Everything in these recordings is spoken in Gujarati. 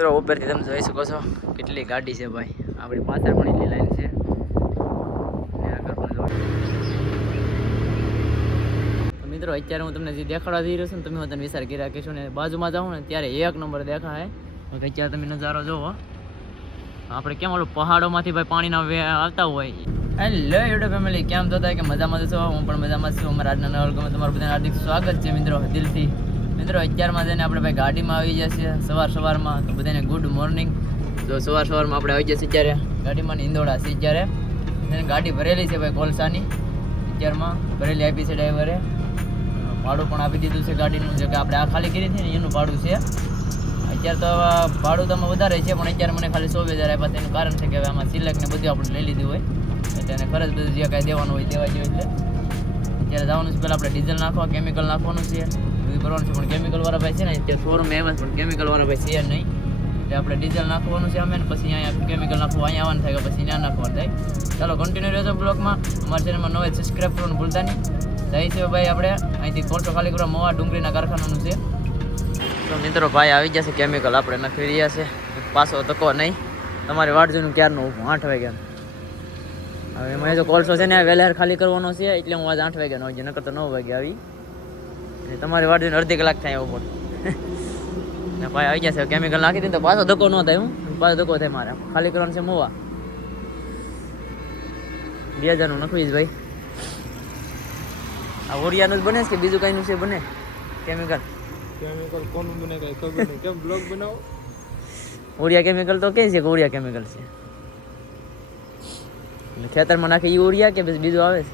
મિત્રો ઉપરથી તમે જોઈ શકો છો કેટલી ગાડી છે ભાઈ. આપણી પાછળ પણ એટલી લાઈન છે ને આગળ પણ જો. મિત્રો અત્યારે હું તમને જે દેખાડવા જઈ રહ્યો છું ને તમે તને વિચાર કરી રાખીશું ને બાજુમાં જાઉં ને ત્યારે એક નંબર દેખાય. અત્યારે તમે નજારો જોવો. આપણે કેમ ઓલું પહાડોમાંથી ભાઈ પાણીના આવતા હોય. હેલો યુટ્યુબ ફેમિલી, કેમ તો થાય કે મજામાં છો? હું પણ મજામાં છું. અમારા આજના નવા વર્ગમાં તમારું બધાને હાર્દિક સ્વાગત છે મિત્રો દિલથી. મિત્રો અત્યારમાં જઈને આપણે ભાઈ ગાડીમાં આવી ગયા છીએ સવારમાં. તો બધાને ગુડ મોર્નિંગ. તો સવારમાં આપણે આવી જઈએ ત્યારે ગાડીમાં ઈંદોડા છે ત્યારે ગાડી ભરેલી છે ભાઈ કોલસાની. અત્યારમાં ભરેલી આપી છે ડ્રાઈવરે. ભાડું પણ આપી દીધું છે ગાડીનું, જે કે આપણે આ ખાલી કરી હતી ને એનું ભાડું છે. અત્યારે તો ભાડું તો વધારે છે પણ અત્યારે મને ખાલી 100,000 આપ્યા. તેનું કારણ છે કે હવે આમાં સિલેક્ટ ને બધું આપણે લઈ લીધું હોય એટલે એને ખર્ચ બધું જે કાંઈ દેવાનું હોય દેવા જોઈએ. એટલે અત્યારે જવાનું છે પહેલાં આપણે ડીઝલ નાખવા, કેમિકલ નાખવાનું છે, બધું કરવાનું છે. પણ કેમિકલવાળા ભાઈ છે ને અત્યારે શોરૂમ એમ જ, પણ કેમિકલવાળા ભાઈ છે નહીં. એટલે આપણે ડીઝલ નાખવાનું છે અમે, ને પછી અહીંયા કેમિકલ નાખવું અહીંયા આવવાનું થાય કે પછી ત્યાં નાખવાનું થાય. ચાલો કન્ટિન્યુ રહેજો બ્લોગમાં. અમારા ચેનલમાં નવે સબસ્ક્રાઈબ કરવાનું ભૂલતા નહીં. જાય છે ભાઈ આપણે અહીંથી કોલસો ખાલી કરવા મવા ડુંગળીના કારખાનાનું છે. તો મિત્રો ભાઈ આવી જશે કેમિકલ આપણે નાખી રહ્યા છે. પાછો તકો નહીં, તમારી વાટ જોઈને ક્યારનું ઊભું 8 વાગ્યાનું. હવે એમાં જો કોલસો છે ને વહેલા ખાલી કરવાનો છે એટલે હું આજે 8 વાગ્યાનો આવી જાય, નકર તો 9 વાગે આવી. તમારી વાટ જોઈને અડધી કલાક થાય એવું ને ભાઈ આવી જશે. કેમિકલ નાખી દે તો પાછો ધક્કો ન થાય. પાછો ધક્કો થાય મારે. ખાલી કરવાનું છે મોવા 2000નું નાખવી જ ભાઈ. આ ઓરિયાનું જ બને છે કે બીજું કઈનું છે બને કેમિકલ? કેમિકલ કોનું બને કઈ ખબર નહીં. કેમ બ્લોગ બનાવો? ઓરિયા કેમિકલ તો કે છે કે ઓરિયા કેમિકલ છે એટલે ખેતરમાં નાખે એ ઓરિયા કે બીજું આવે છે?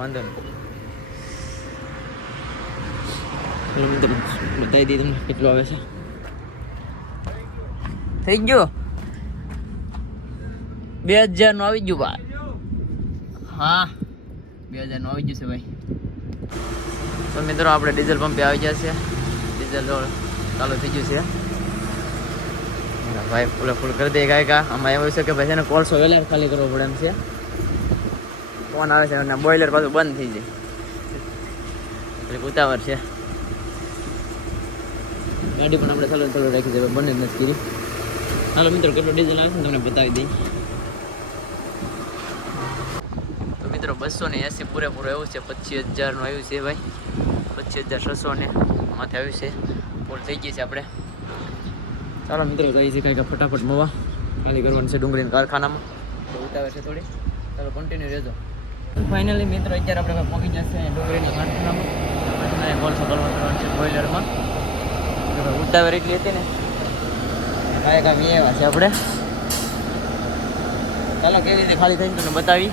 વાંધો નહીં. બતાવી દઈએ તમને કેટલું આવે છે. થઈ ગયો 2000નું આવી ગયું ભાઈ. હા 2000નું આવી ગયું છે ભાઈ. તો મિત્રો આપણે ડીઝલ પંપે આવી જશે. ડીઝલ ચાલુ થઈ ગયું છે ભાઈ. ફૂલ કરી દે કાંઈ. આમાં એવું છે કે ભાઈ છે ને કોલસો વહેલા ખાલી કરવો પડે એમ છે. ફોન આવે છે અને બોઇલર પાછું બંધ થઈ જાય એટલે ઉતાવળ છે. ગાડી પણ આપણે ચાલુ રાખી દઈએ, બંને જ નથી કરી. હાલો મિત્રો કેટલો ડીઝલ આવે છે તમને બતાવી દઈ. તો મિત્રો 280 પૂરેપૂરું એવું છે. 25,000નું આવ્યું છે ભાઈ. 25,600 ને માથે આવ્યું છે. ફૂલ થઈ ગઈ છે આપણે. ચાલો મિત્રો જઈએ છીએ કાંઈક ફટાફટ મવા ખાલી કરવાનું છે ડુંગળીના કારખાનામાં. તો ઉતાવે છે થોડી. ચાલો કન્ટિન્યુ રહેજો. ફાઇનલી મિત્રો અત્યારે આપણે પહોંચી જશે ડુંગળીના કારખાનામાં. કોલસો કરવાનું છે બોઇલરમાં. ઉતાવળ એટલી હતી ને કાંઈ એવા છે આપણે. ચાલો કેવી રીતે ખાલી થઈને તમને બતાવી.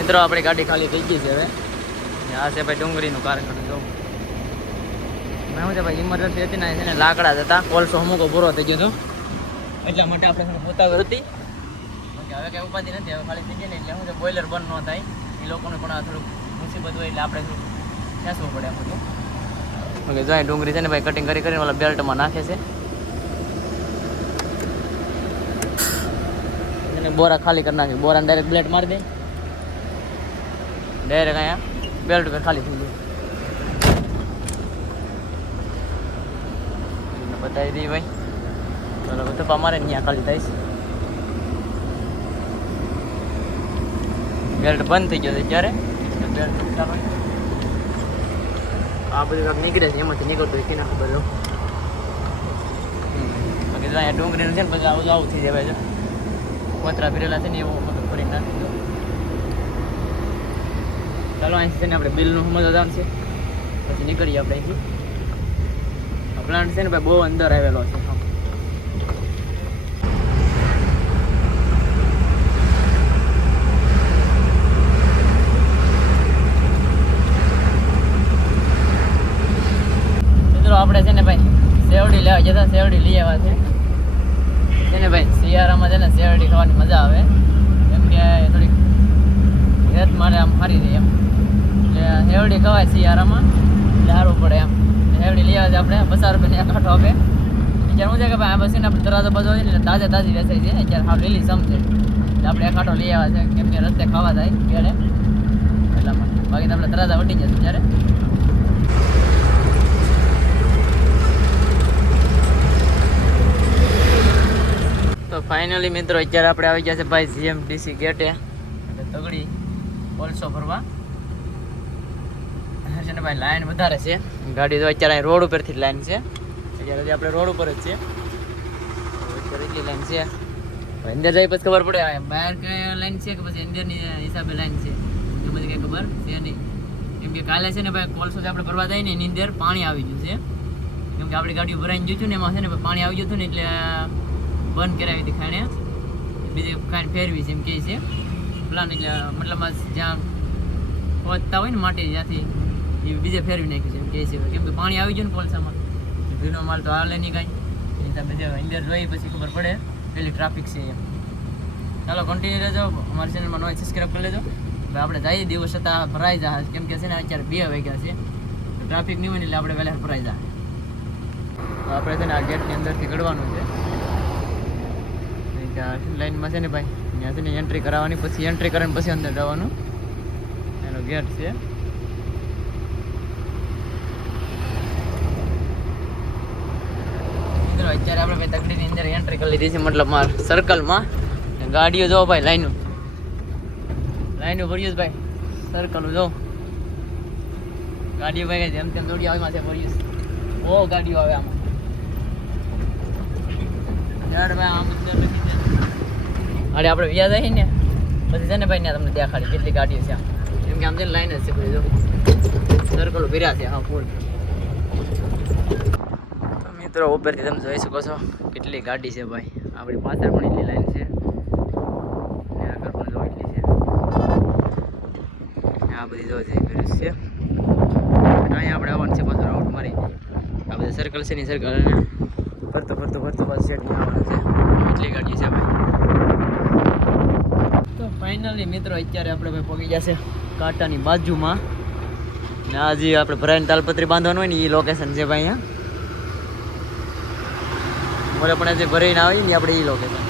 મિત્રો આપણી ગાડી ખાલી થઈ ગઈ છે હવે. આ છે ભાઈ ડુંગળીનું કારખાનું. જો શું છે ભાઈ ઇમરજન્સી હતી ને છે ને લાકડા હતા. કોલસો અમુકો પૂરો થઈ ગયો હતો એટલા માટે આપણે પોતાવી હતી. હવે કંઈ ઉપાધિ નથી. હવે ખાલી થઈ ગઈ ને એટલે શું છે બોઇલર બંધ ન થાય. એ લોકોને પણ આ થોડુંક મુસીબત હોય એટલે આપણે થોડુંક ખેંચવું પડે આ બધું. ઓકે જો ડુંગળી છે ને ભાઈ કટિંગ કરીને ઓલા બેલ્ટમાં નાખે છે. બોરા ખાલી કરી નાખી. બોરાને ડાયરેક્ટ બ્લેડ મારી દે. ડાયરેક્ટ અહીંયા બેલ્ટ ઉપર ખાલી થઈ જાય. બતાવી દઈએ ભાઈ. ચાલો તો અમારે અહીંયા ખાલી થાય છે. બેલ્ટ બંધ થઈ ગયો છે ત્યારે બેલ્ટ ચાલો. આ બધું કાંક નીકળે છે, એમાંથી નીકળતું હોય કે ના ખબર. બાકી અહીંયા ડુંગળીનું છે ને પછી આવું થઈ જાય ભાઈ. પતરા ભરેલા છે ને એવું મતલબ ફરી નાખી દો. ચાલો અહીંથી છે ને આપણે બિલનું સમજવા જવાનું છે, પછી નીકળીએ આપણે અહીંથી. આ પ્લાન્ટ છે ને ભાઈ બહુ અંદર આવેલો છે. મિત્રો આપણે છે ને ભાઈ સેવડી લેવા જતા, સેવડી લઈ આવ્યા છે ને ભાઈ. શિયાળામાં છે ને શેરડી ખાવાની મજા આવે, કેમ કે થોડીક હેલ્થ માટે આમ સારી રહે એમ. એટલે શેરડી ખવાય શિયાળામાં એટલે સારું પડે એમ. શેરડી લઈ આવે છે આપણે 50 રૂપિયાની એક આઠો આપે. અત્યારે શું છે કે ભાઈ આ બસ ને આપણે તરાજો બાજુ હોય ને તાજે તાજી વેચાય છે. અત્યારે હાવ લીલી સમજે એટલે આપણે એક આઠો લઈ આવ્યા છે, કેમ કે રસ્તે ખાવા થાય ત્યારે એટલા માટે. બાકી તો આપણે તરાજા વટી જશે ત્યારે. તો ફાઇનલી મિત્રો અત્યારે આપણે આવી ગયા છે ભાઈ જીએમડીસી ગેટે, એટલે તગડી કોલસો ભરવા છે ને ભાઈ. લાઈન વધારે છે, ગાડી તો અત્યારે અહીં રોડ ઉપરથી જ લાઈન છે. અત્યારે હજી આપણે રોડ ઉપર જ છે, અત્યારે એટલી લાઈન છે. અંદર જઈ પછી ખબર પડે બહાર કઈ લાઈન છે કે પછી અંદરની હિસાબે લાઈન છે એ બધી કઈ ખબર છે નહીં. કેમ કે કાલે છે ને ભાઈ કોલસો આપણે ભરવા જાય ને એની અંદર પાણી આવી ગયું છે. કેમ કે આપણી ગાડીઓ ભરાઈને ગયું હતું ને એમાં છે ને પાણી આવી ગયું હતું ને એટલે બંધ કરાવી હતી ખાણે, બીજે ખાઈને ફેરવી છે એમ કહે છે પ્લાન. એટલે મતલબ જ્યાં પહોંચતા હોય ને માટી ત્યાંથી એ બીજે ફેરવી નાખ્યું છે એમ કહે છે. કેમ કે પાણી આવી ગયું ને કોલસામાં, ભીનો માલ તો હાલે નહીં કાંઈ. એ હિસાબે અંદર જોઈ પછી ખબર પડે પેલી ટ્રાફિક છે એમ. ચાલો કન્ટિન્યુ રહેજો, અમારી ચેનલમાં નોય સબસ્ક્રાઈબ કરી લેજો. હવે આપણે જઈએ દિવસ છતાં ભરાઈ જાય, કેમ કે છે ને અત્યારે 2 વાગ્યા છે, ટ્રાફિક નહીં હોય ને એટલે આપણે વહેલા ભરાઈ જાય. આપણે છે ને આ ગેટની અંદરથી કાઢવાનું છે. લાઈનમાં છે ને ભાઈ ત્યાં છે ને એન્ટ્રી કરાવવાની, પછી એન્ટ્રી કરીને પછી અંદર જવાનું. એનો ગેટ છે. મિત્રો અત્યારે આપણે ભાઈ તકડીની અંદર એન્ટ્રી કરી લીધી છે, મતલબ મારા સર્કલમાં. ગાડીઓ જો ભાઈ લાઈનું ભર્યું ભાઈ, સર્કલ જો ગાડીઓ ભાઈ જેમ તેમ દોડી આવી માથે ભર્યું. બહુ ગાડીઓ આવે આમાં યાર ભાઈ. આમ અરે આપણે વ્યાજ આવી ને પછી છે ને ભાઈ ને તમને દેખાડી કેટલી ગાડીઓ છે. કેમ કે આમ છે ને લાઈન જ છે બધી, જો સર્કલ ભર્યા છે હા ફૂલ. મિત્રો ઉપરથી તમે જોઈ શકો છો કેટલી ગાડી છે ભાઈ. આપણી પાછળ પણ એટલી લાઈન છે, આગળ પણ જો એટલી છે. આ બધી જો છે અહીંયા આપણે આવવાનું છે પાછું રાઉન્ડ મારી. આ બધા સર્કલ છે ને સર્કલ ફરતો પાછું સેટમાં આવવાનું છે. એટલી ગાડી છે ભાઈ. તો ફાઇનલી મિત્રો અત્યારે આપણે ભાઈ પહોંચી ગયા છે કાંટાની બાજુમાં. ને આ જે આપણે ભરાઈને તાલપત્રી બાંધવાનું હોય ને એ લોકેશન છે ભાઈ. અહીંયા બોલે પણ જે ભરાઈને આવી ને આપણે એ લોકેશન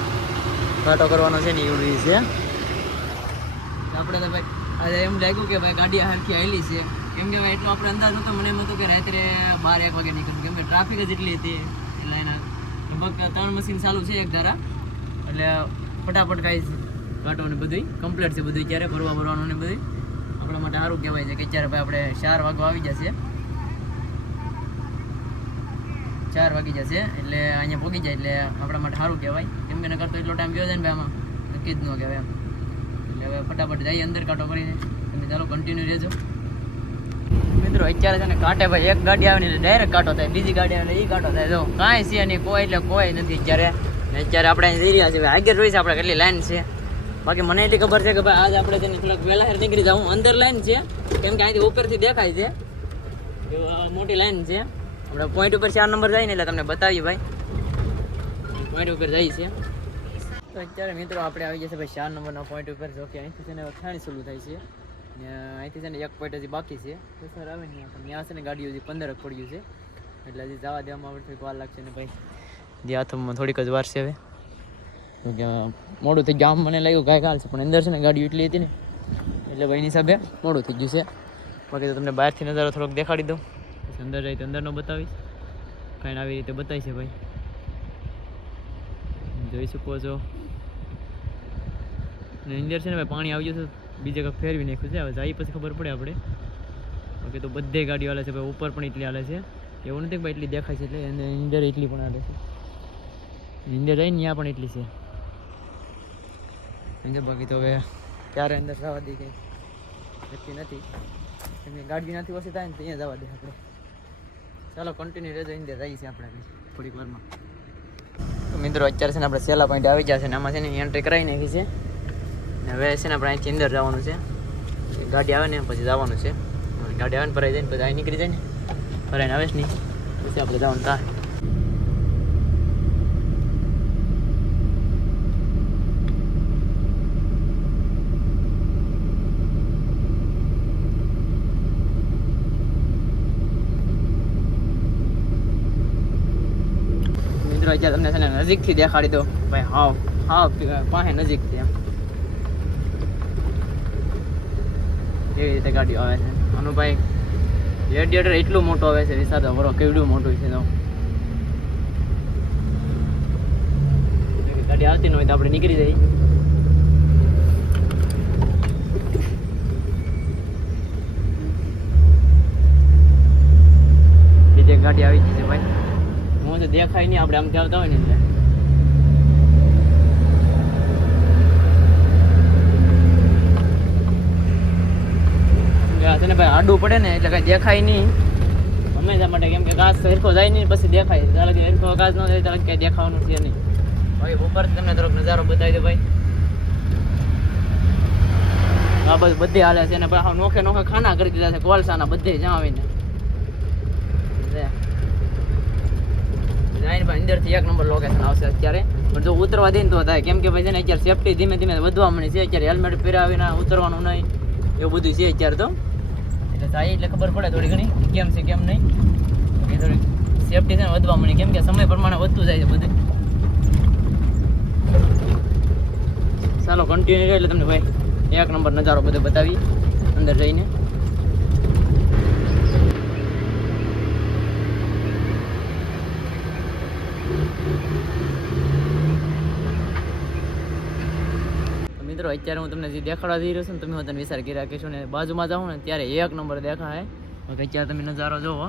કાંટો કરવાનો છે ને એવું છે. આપણે તો ભાઈ આજે એમ લાગ્યું કે ભાઈ ગાડી હરખી આવેલી છે, કેમ કે ભાઈ એટલો આપણે અંદાજ હતો. મને એમ હતું કે રાત્રે 12-1 વાગે નીકળ્યું, કેમ કે ટ્રાફિક જ એટલી હતી. એટલે એના લગભગ 3 મશીન ચાલુ છે એક ધારા, એટલે ફટાફટ કાંઈ કાંટો ને બધું કમ્પ્લીટ છે. બધું ક્યારે ભરવાનું ને બધું આપણા માટે સારું કહેવાય છે કે અત્યારે ભાઈ આપણે 4 વાગવા આવી જશે. 4 વાગી જશે એટલે અહીંયા પહોંચી જાય એટલે આપણા માટે સારું કહેવાય. કેમ કે નકર તો એટલો ટાઈમ ગયો છે ને ભાઈ આમાં નક્કી જ ન કહેવાય એમ. એટલે હવે ફટાફટ જઈએ અંદર કાંટો કરીને. તમે ચાલો કન્ટિન્યુ રહેજો મિત્રો. અત્યારે છે ને કાંટે ભાઈ એક ગાડી આવે ને એટલે ડાયરેક્ટ કાંટો થાય, બીજી ગાડી આવે એટલે એ કાંટો થાય. જો કાંઈ છે નહીં, કોઈ એટલે કોઈ નથી અત્યારે. આપણે અહીં જઈ રહ્યા છીએ આગળ જોઈ છે આપણે કેટલી લાઈન છે. બાકી મને એટલી ખબર છે કે ભાઈ આજ આપણે તેને થોડાક વહેલા નીકળી જાઉં. અંદર લાઈન છે કેમ કે અહીંથી ઉપરથી દેખાય છે, મોટી લાઈન છે. આપણે પોઈન્ટ ઉપર 4 નંબર જાય ને એટલે તમને બતાવીએ ભાઈ. પોઈન્ટ ઉપર જાય છે તો અત્યારે મિત્રો આપણે આવી જશે ભાઈ 4 નંબરના પોઈન્ટ ઉપર. જો કે અહીંથી છે ને ખાણી ચાલુ થાય છે ને અહીંથી છે ને એક પોઈન્ટ હજી બાકી છે. તો સર આવે ને પણ ત્યાં છે ને ગાડીઓ હજી 15 પડ્યું છે એટલે હજી જવા દેવામાં આપણે થોડીક વાર લાગશે ને ભાઈ. જે હાથમાં થોડીક જ વાર છે હવે, કેમ કે મોડું થઈ ગયું. આમ મને લાગ્યું કાંઈ કાલ છે પણ અંદર છે ને ગાડીઓ એટલી હતી ને એટલે ભાઈ એની હિસાબે મોડું થઈ ગયું છે. બાકી તો તમને બહારથી નજારો થોડોક દેખાડી દઉં, પછી અંદર જાય તો અંદરનો બતાવીશ. કાંઈ આવી રીતે બતાવી છે ભાઈ, જોઈ શકો છો. ને અંદર છે ને ભાઈ પાણી આવી ગયું છે, બીજે કંઈક ફેરવી નાખ્યું છે. હવે જાય પછી ખબર પડે આપણે. બાકી તો બધે ગાડીઓ હાલે છે ભાઈ, ઉપર પણ એટલી હાલે છે. એવું નથી કે ભાઈ એટલી દેખાય છે એટલે, અને અંદર એટલી પણ હાલે છે. અંદર જાય ને ત્યાં પણ એટલી છે. બાકી તો હવે ક્યારે અંદર જવા દે કંઈ નક્કી નથી, કેમ કે ગાડી નથી ઓછી થાય ને ત્યાં જવા દે આપણે. ચાલો કન્ટિન્યુ રહેજો, અંદર જઈએ છીએ આપણે થોડીક વારમાં. તો મિત્રો અત્યારે છે ને આપણે સેલા પોઈન્ટ આવી ગયા છે ને આમાં છે ને એન્ટ્રી કરાવી નાખી છે. ને હવે છે ને આપણે અહીંથી અંદર જવાનું છે. ગાડી આવે ને પછી જવાનું છે. ગાડી આવે ને ભરાઈ જાય ને પછી અહીં નીકળી જાય ને, ભરાઈને આવે જ નહીં પછી આપણે જવાનું થાય. મિત્રો અત્યારે તમને છે ને નજીકથી દેખાડી દો ભાઈ, હાવ પાસે નજીકથી એમ એવી રીતે ગાડીઓ આવે છે. આનું ભાઈ રેડિયેટર એટલું મોટું આવે છે, વિચાર તો બરો કેવડું મોટું છે. તો ગાડી આવતી ન હોય તો આપણે નીકળી જઈએ. બીજી ગાડી આવી ગઈ છે ભાઈ, હું તો દેખાય નહીં આપણે આમ આવતા હોય ને એટલે. છે ને ભાઈ આડું પડે ને એટલે કઈ દેખાય નહીં હંમેશા માટે, કેમ કે ઘાસ હરખો જાય નહીં પછી દેખાય. તારે કે હરખો ઘાસ ન જાય તારે કઈ દેખાવાનું છે નહીં. ભાઈ ઉપર તમને થોડોક નજારો બતાવી દો ભાઈ. આ બધું બધે હાલે છે ને ભાઈ, નોખે નોખે ખાના કરી દીધા છે કોલસાના બધે જ્યાં આવીને. અંદરથી એક નંબર લોકેશન આવશે અત્યારે, પણ જો ઉતરવા દે ને તો થાય, કેમ કે ભાઈ છે ને અત્યારે સેફટી ધીમે ધીમે વધવા મળી છે. અત્યારે હેલ્મેટ પહેરાવીને ઉતરવાનું નહીં એવું બધું છે અત્યારે તો, એટલે થાય એટલે ખબર પડે થોડી ઘણી કેમ છે કેમ નહીં. થોડી સેફટી છે ને વધવા મળી, કેમ કે સમય પ્રમાણે વધતું જાય છે બધું. ચાલો કન્ટિન્યુ રહે એટલે તમને ભાઈ એક નંબર નજારો બધો બતાવી અંદર જઈને. મિત્રો અત્યારે હું તમને જે દેખાડવા જઈ રહ્યો છું ને, તમે હું તને વિચાર કરી રાખીશું ને બાજુમાં જાઉં ને ત્યારે એક નંબર દેખાય. અત્યારે તમે નજારો જોવો.